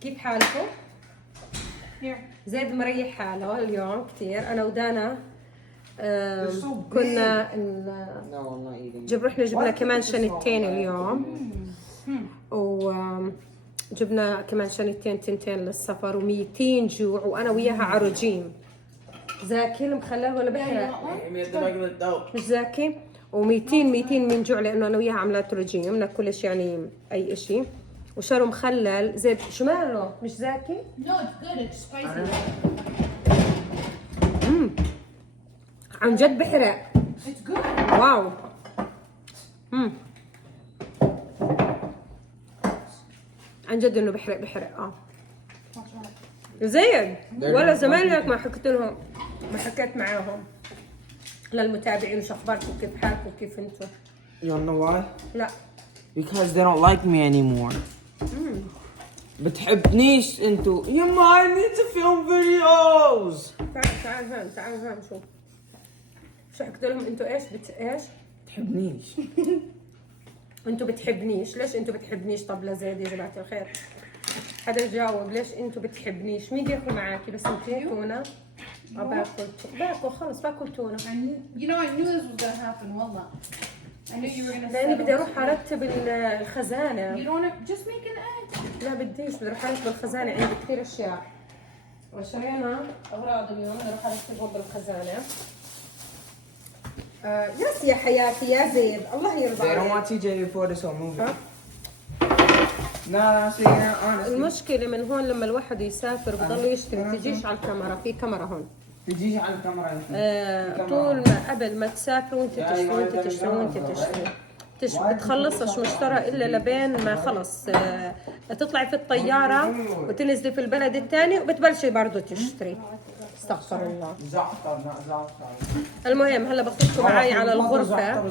كيف حالكم؟ زيد مريح حاله اليوم كثير. انا ودانا كنا رحنا جبنا كمان شنطتين اليوم، وجبنا كمان شنطتين تنتين للسفر، و200 جوع، وانا وياها على رجيم. زاكي المخلل ولا بحرق؟ مش زاكي. و200 من جوع، لانه انا وياها عملت رجيم، ناكلش يعني اي اشي. وشرو مخلل. زيد شو ماله؟ مش زاكي؟ No, it's good. It's spicy. عن جد بحرق. It's good. واو. عن جد انه بحرق. زيد ولا زمانك ما حكيت لهم، ما حكيت معاهم للمتابعين شو اخباركم، كيف حالكم، كيف انتم. You don't know why? لا Because they don't like me anymore. بتحبنيش انتو. يما I need to film videos. تعال هون شو حكيت لهم. انتوا ايش ايش بتحبنيش. انتوا بتحبنيش. ليش انتوا بتحبنيش؟ طب لزيد يا جماعه الخير حدا يجاوب. ليش انتوا بتحبنيش؟ مين بياكل معاكي؟ بس انتي تونه. باكل خلص، باكل تونه. You know, I knew this was gonna happen. والله. I knew you were gonna. لاني بدي اروح ارتب الخزانه. You don't wanna just make an egg. لا بديش، بدي اروح ارتب الخزانه، عندي كثير اشياء وشرينا اغراض اليوم، بدي اروح ارتبهم بالخزانه. يس يا حياتي يا زيد، الله يرضى They don't عليك. want TJ before this whole movie. ها؟ No, see, honestly. المشكله من هون لما الواحد يسافر بضل يشتري، تجيش على الكاميرا، في كاميرا هون. تجيش على الكاميرا. طول ما قبل ما تسافر وانت تشتري بتخلصش مشترى الا لبين ما خلص تطلعي في الطياره وتنزلي في البلد الثاني وبتبلشي برضه تشتري. استغفر الله. المهم هلا باخذكم معي على الغرفه.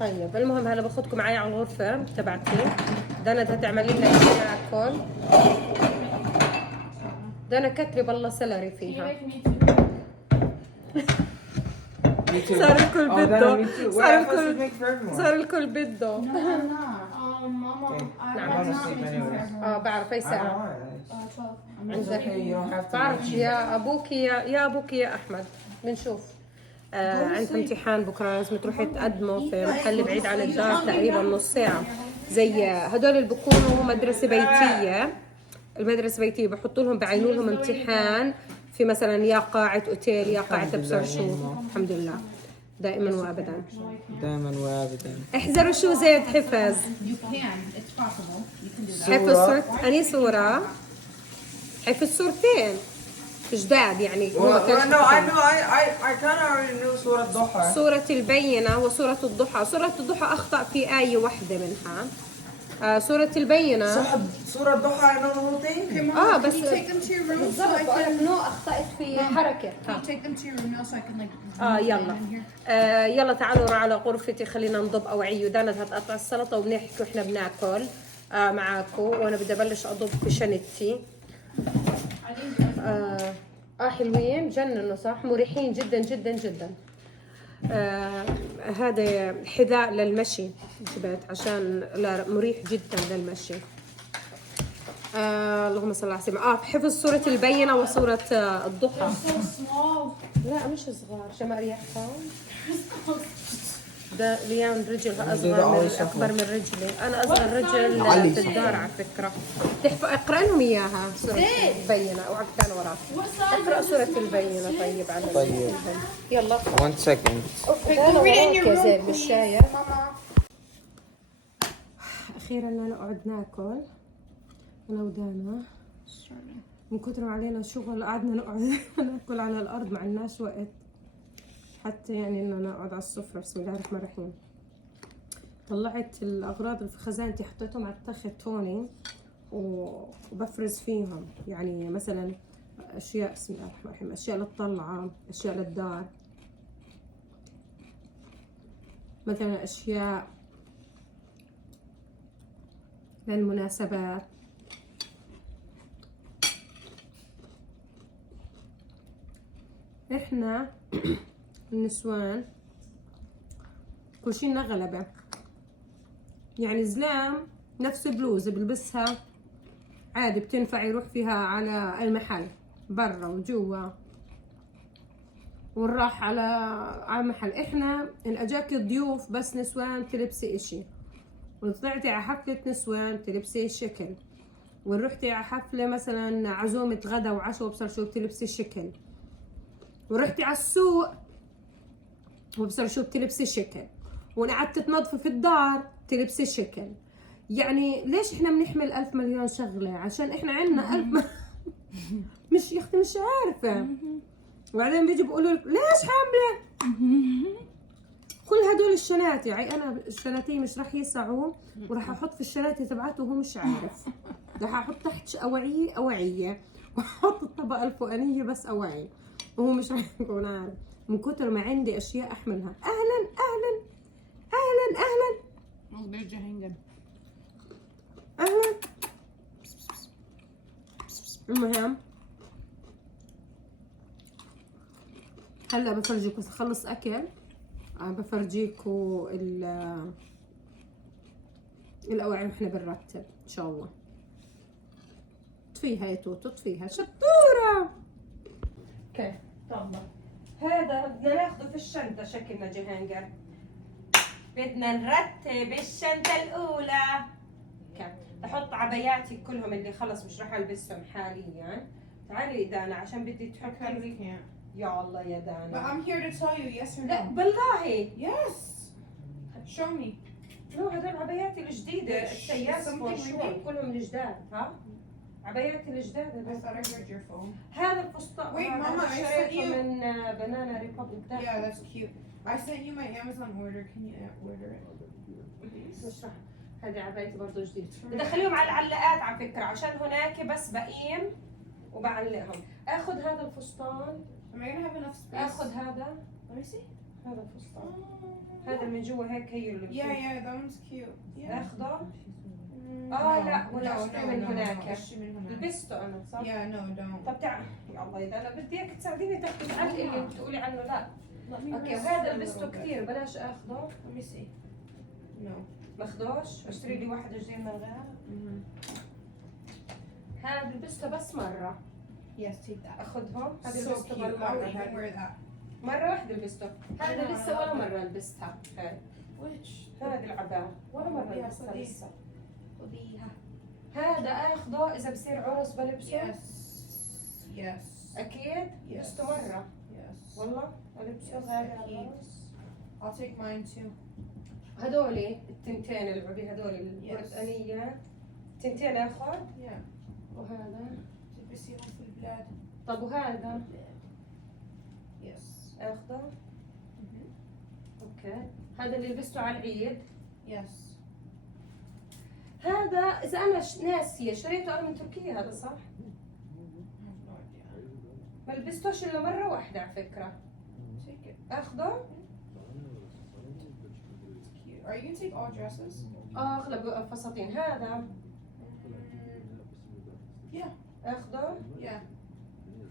طيب المهم هلا باخذكم معي على الغرفه تبعتي. دانا تعملي لنا شيء ناكل. دانا كتري بالله سلري فيها. صار الكل بده. صار الكل بده. Mama, بعرف اي ساعة. 12. بعرف يا ابوك يا ابوك يا احمد. بنشوف. عندكم امتحان بكره، لازم تروحي تقدموا في محل بعيد عن الدار تقريبا نص ساعة. زي هدول اللي بكونوا مدرسة بيتية. المدرسة بيتية بحطوا لهم، بعينوا لهم امتحان في مثلا يا قاعة اوتيل يا قاعة ابصر شو. الحمد لله دائما وابدا. دائما وابدا. احذروا شو زيد حفظ. You can. It's possible. You can do that. حفظ صورة أني صورة. حفظ صورتين جداد يعني. No, I kind of already knew سورة الضحى. سورة البينة وسورة الضحى. سورة الضحى أخطأ في آية واحدة منها. سورة البينة. سورة الضحى I know the whole thing. بس Can you take them to your room so I بالضبط. can? نو أخطأت في حركة. Can you take them to your room now so I can like? يلا. يلا تعالوا على غرفتي، خلينا نضب أوعي. ودانا هتقطع السلطة وبنحكي وإحنا بناكل معاكم، وأنا بدي أبلش أضب في شنطتي. حلوين جننوا صح، مريحين جدا جدا جدا. هذا حذاء للمشي جبت عشان لا مريح جدا للمشي. اللهم صل على سيدنا. حفظ سورة البينة وسورة الضحى. لا مش صغار، شمال يحفظ. ده ليان رجلها أكبر من رجلي. أنا أصغر رجل في الدار على فكرة. اقرأ لهم إياها سورة البينة. أوعك كان وراك. اقرأ سورة البينة. طيب على طيب. يلا. 1 second. Go read it in your يا room, زين please. بالشاية. أخيرا نقعد ناكل أنا ودانا. من كتر ما علينا شغل قعدنا نقعد ناكل على الأرض، ما عندناش وقت حتى يعني إننا نقعد على السفرة. بسم الله الرحمن الرحيم. طلعت الأغراض اللي في خزانتي حطيتهم على التخت توني وبفرز فيهم. يعني مثلا أشياء، بسم الله الرحمن الرحيم، أشياء للطلعة، أشياء للدار، مثلا أشياء للمناسبات. إحنا النسوان كل شي لنا غلبة. يعني زلام نفس البلوزة بلبسها عادي، بتنفع يروح فيها على المحل برا وجوا، ونراح على المحل. احنا ان اجاكي ضيوف بس نسوان تلبسي اشي، وطلعتي على حفلة نسوان تلبسي شكل، ورحتي على حفلة مثلا عزومة غدا وعشاء وبصر شو بتلبسي شكل، ورحتي على السوق وبصر شو بتلبسي شكل، وقعدت تنظفي في الدار تلبسي شكل. يعني ليش احنا بنحمل 1000 مليون شغلة؟ عشان احنا عنا 1000 مش يا اختي مش عارفة. وبعدين بيجوا بيقولوا لك ليش حاملة؟ كل هدول الشناتي، يعني انا الشناتي مش راح يسعوا، وراح احط في الشناتي تبعته وهو مش عارف. راح احط تحت اوعية واحط الطبقة الفوقانية بس اوعية وهو مش راح يكون عارف، من كتر ما عندي اشياء احملها. اهلا اهلا اهلا اهلا مصبيح جهنجر. اهلا. المهم هلا بفرجيكم بس اخلص اكل، بفرجيكم الاوعية واحنا بنرتب ان شاء الله. طفيها يا توتو طفيها شطورة. اوكي طب هذا بدنا ناخده في الشنطة شكلنا جهنجر. بدنا نرتب الشنطة الأولى. اوكي بحط عباياتي كلهم اللي خلص مش راح البسهم حاليا. تعالي دانا عشان بدي تحطي لي. يا الله يا But دانا. I'm here to tell you yes or لا no. بالله. Yes. Show me. هدول عباياتي الجديدة السياس Something مشروع really- كلهم الجداد. ها عباياتي الجداد I هدول. thought I heard your phone. هذا الفستان Wait, هذا Mama, I sent شريته you- من بنانا ريبابليك. Yeah, that's cute. I sent you my Amazon order. Can you order it? Please. مش راح. هذه عبايتي برضه جديد. بدي اخليهم على العلاقات على فكرة عشان هناك بس بقيم وبعلقهم. اخذ هذا الفستان. Am I gonna have enough space? اخذ هذا. Let me see. هذا الفستان. Oh. هذا من جوا هيك هي اللي Yeah, yeah, that one's cute. Yeah. اخذه. Mm, لا ولا no, اشتري no, من no, هناك. no, اشتري من هناك. لبسته انا صح؟ Yeah, no, don't. طب تعال يا الله اذا انا بدي اياك تساعديني تاخذي العلقه اللي بتقولي عنه لا. Let me اوكي rest وهذا a لبسته little bit. كثير بلاش اخذه. Let me see. No. ماخذوش اشتري لي واحد جديد من غيره. Mm-hmm. هذا لبسته بس مرة. Yes, take that. اخذهم. هذا So لبسته cute. مرة I would even هذا. wear that. مرة واحدة لبسته. هذا I لسه love ولا it. مرة لبستها. هاي. Which? هذه العباءة ولا مرة Yeah, لبستها خذي. لسه. خذيها. هذا اخذه اذا بصير عرس بلبسه. Yes. Yes. اكيد Yes. لبسته مرة. Yes. والله بلبسه Yes, غالي على أكيد. العرس. I'll take mine too. هدولي التنتين العبي هدول البرتقانية. تنتين اخذ. Yeah. وهذا. تلبسيهم في البلاد. طب وهذا Yes. اخذه. Mhm. اوكي. هذا اللي لبسته على العيد. Yes. هذا اذا انا ناسيه شريته انا من تركيا هذا صح؟ I have no idea. ما لبستوش الا مره واحده على فكره. Take it. اخذه. It's cute. Are you gonna take all dresses? اغلب فساتين. هذا Yeah. اخذه. Yeah.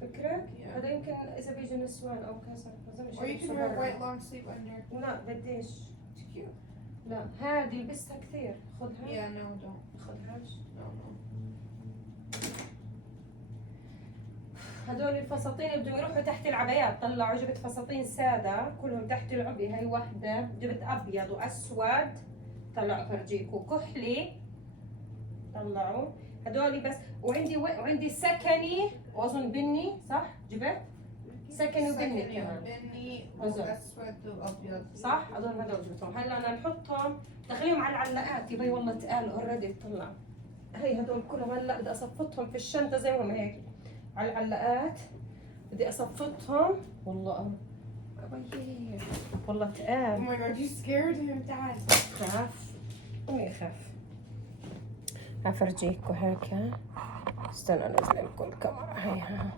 فكرك؟ Yeah. هذا يمكن اذا بيجي نسوان او كسر. Or you can wear white long sleeve under. لا بديش. It's cute. لا هذه لبستها كثير. خذها. Yeah. No, don't. خذهاش. No, no. هدول الفساتين بدهم يروحوا تحت العبايات. طلعوا جبت فساتين سادة كلهم تحت العبي. هاي وحدة جبت أبيض وأسود. طلعوا فرجيكوا كحلي. طلعوا هدول بس. وعندي سكني وأظن بني صح؟ جبت سكني وبني Second, كمان بني أظن. وأسود وأبيض. صح؟ أظن هدول جبتهم. هلا أنا نحطهم تخليهم على العلاقات. يبي والله تقال اوريدي طلع. هي هدول كلهم هلا بدي أصفطهم في الشنطة زي ما هم هيك على العلاقات. بدي أصفطهم. والله أبي والله Oh تقال. my god, you scared him, Dad. خاف ما يخاف. هفرجيكوا هيك. استنى انزل لكم الكاميرا هي ها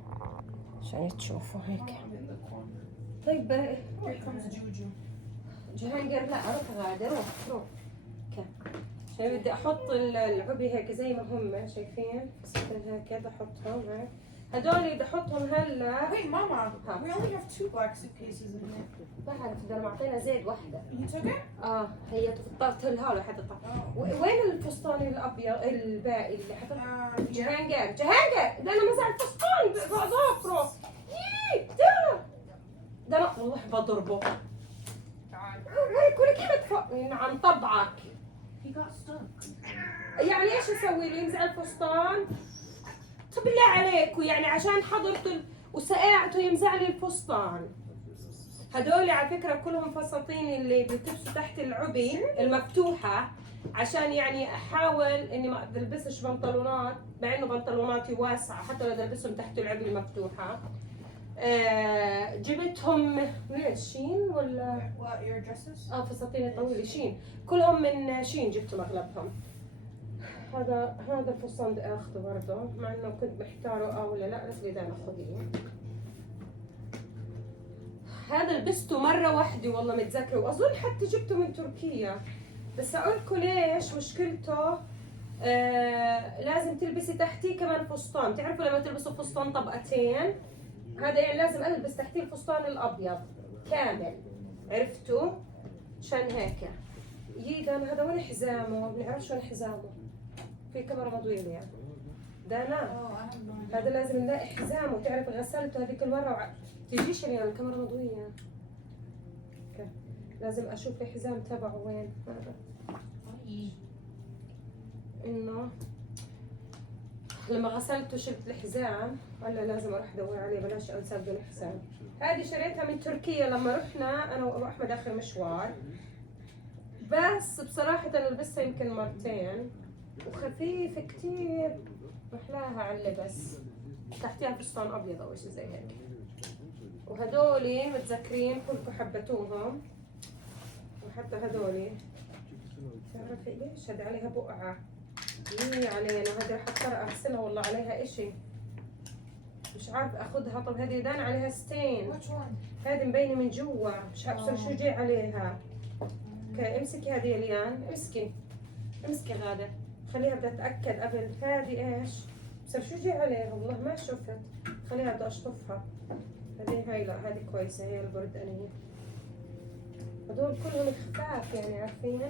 عشان تشوفوا هيك. I'm in the corner. طيب Here comes Juju. جهنجر لا روح غادر روح. اوكي عشان بدي احط العبي هيك زي ما هم شايفين. فساتين هيك بحطهم هيك هدول بدي احطهم هلا. Wait, Mama. Huh. We only have 2 black suitcases in here. بعرف بدنا معطينا زيت وحده. You took it? هي طلعت لها لحد الطعم. Oh. وين الفستان الابيض الباقي اللي حطيته؟ Yeah. جهانجر ده انا مسح الفستان بظافره. ده انا والله بضربه. كل كيف عم طبعك. He got stuck. يعني ايش اسوي له؟ يمزع الفستان؟ طب بالله عليكم يعني عشان حضرته وسقعته يمزع لي الفستان. هدول على فكره كلهم فساتين اللي بتلبسوا تحت العبي المفتوحه، عشان يعني احاول اني ما البسش بنطلونات، مع انه بنطلوناتي واسعه حتى لو البسهم تحت العبي المفتوحه. جبتهم من شين ولا What, your dresses? فساتين طويله شين، كلهم من شين جبتهم اغلبهم. هذا الفستان بدي اخذه برضه، مع انه كنت محتاره ولا لا، بس بدي اخذيه. هذا لبسته مره واحده والله متذكره، واظن حتى جبته من تركيا، بس اقول لكم ليش مشكلته. لازم تلبسي تحتيه كمان فستان، تعرفوا لما تلبسوا فستان طبقتين، هذا يعني لازم البس تحتيه الفستان الابيض كامل، عرفتوا؟ عشان هيك يدا هذا وين حزامه؟ ما بنعرفش وين حزامه، في كاميرا مضوية يعني. ده انا Oh, I have no idea. هذا لازم نلاقي حزامه، تعرف غسلته هذيك المره تجيش اليوم الكاميرا مضوية. اوكي لازم اشوف الحزام تبعه وين. هذا انه لما غسلته شلت الحزام، هلا لازم اروح ادور عليه، بلاش انسى بدون حزام. هذه شريتها من تركيا لما رحنا انا وابو احمد اخر مشوار، بس بصراحه انا لبستها يمكن مرتين وخفيف كتير، محلاها على اللبس، تحتيها فستان ابيض او شيء زي هيك. وهدولي متذكرين كلكم حبتوهم، وحتى هدولي تعرفي ليش هذه عليها بقعه مين علينا، هذه رح اضطر اغسلها والله عليها اشي مش عارف اخذها. طب هذه دان عليها ستين، Which one? هذه مبينه من جوا مش عارفه شو جاي عليها. اوكي امسكي هذه يا ليان، امسكي غاده، خليها بدي اتاكد قبل. هذه ايش؟ بس شو جاي عليها والله ما شفت، خليها بدي اشطفها. هذه هاي لا هذه كويسه، هي البردانيه. هدول كلهم خفاف يعني عارفين.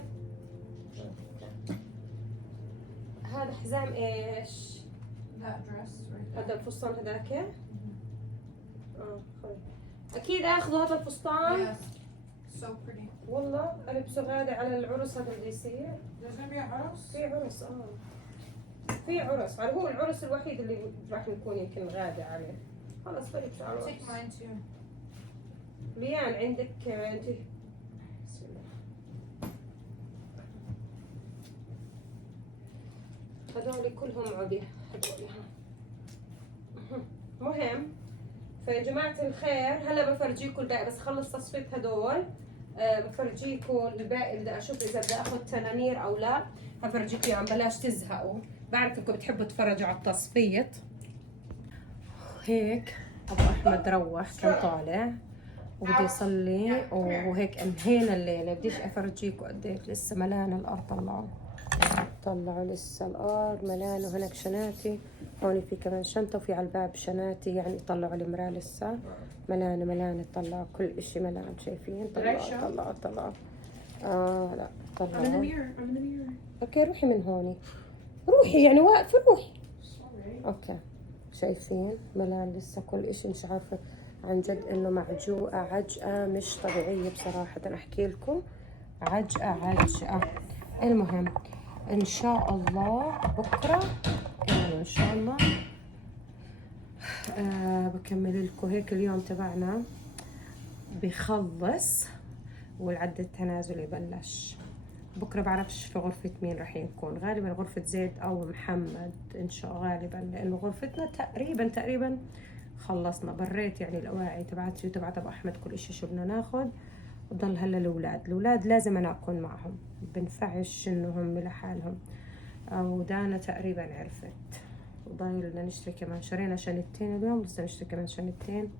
هذا حزام ايش؟ That dress right there. هذا الفستان هذاك؟ خلي اكيد اخذوا هذا الفستان. Yes. So pretty. والله البسه غادي على العرس هذا اللي يصير. There's gonna be a house? في عرس في عرس، يعني هو العرس الوحيد اللي راح نكون يمكن غادي عليه. خلص بلبس على Take العرس. mine too. ليان عندك انت؟ هذول كلهم عبي هذول. مهم فيا جماعة الخير هلا بفرجيكم الباقي، بس خلص تصفية هدول. بفرجيكم الباقي، بدي اشوف اذا بدي اخذ تنانير او لا، هفرجيكم اياهم. بلاش تزهقوا، بعرف انكم بتحبوا تتفرجوا على التصفية. هيك ابو احمد روح كان طالع وبده يصلي وهيك انهينا الليله. بديش افرجيكم قديش لسه ملانه الارض. طلعوا لسه الارض ملانه. هناك شناتي، هون في كمان شنطه، وفي على الباب شناتي، يعني طلعوا المراه لسه ملانه. طلعوا كل اشي ملان، شايفين؟ طلعوا لا I'm in the طلعوا. mirror. I'm in the mirror. اوكي روحي من هوني، روحي يعني واقفه روحي. Sorry. اوكي شايفين ملان لسه كل اشي. مش عارفه عن جد انه معجوقه عجقه مش طبيعيه بصراحه. احكي لكم عجقه. المهم ان شاء الله بكره ان شاء الله بكمل لكم هيك. اليوم تبعنا بخلص والعد التنازلي بلش. بكره بعرفش في غرفة مين رح يكون، غالبا غرفة زيد او محمد ان شاء الله غالبا، لانه غرفتنا تقريبا خلصنا. بريت يعني الاواعي تبعتي وتبعت ابو احمد كل اشي شو بدنا ناخذ. وضل هلا الاولاد لازم انا اكون معهم، بنفعش انهم لحالهم. ودانا تقريبا عرفت، وضايلنا نشتري كمان، شرينا شنطتين اليوم، لسه نشتري كمان شنطتين.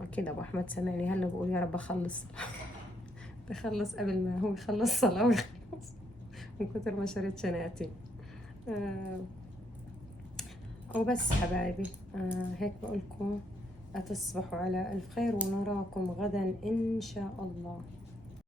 اكيد ابو احمد سمعني هلا بقول يا رب اخلص بخلص قبل ما هو يخلص صلاة ويخلص من كتر ما شريت شناتي. وبس حبايبي، هيك بقولكم تصبحوا على ألف خير، ونراكم غدا إن شاء الله.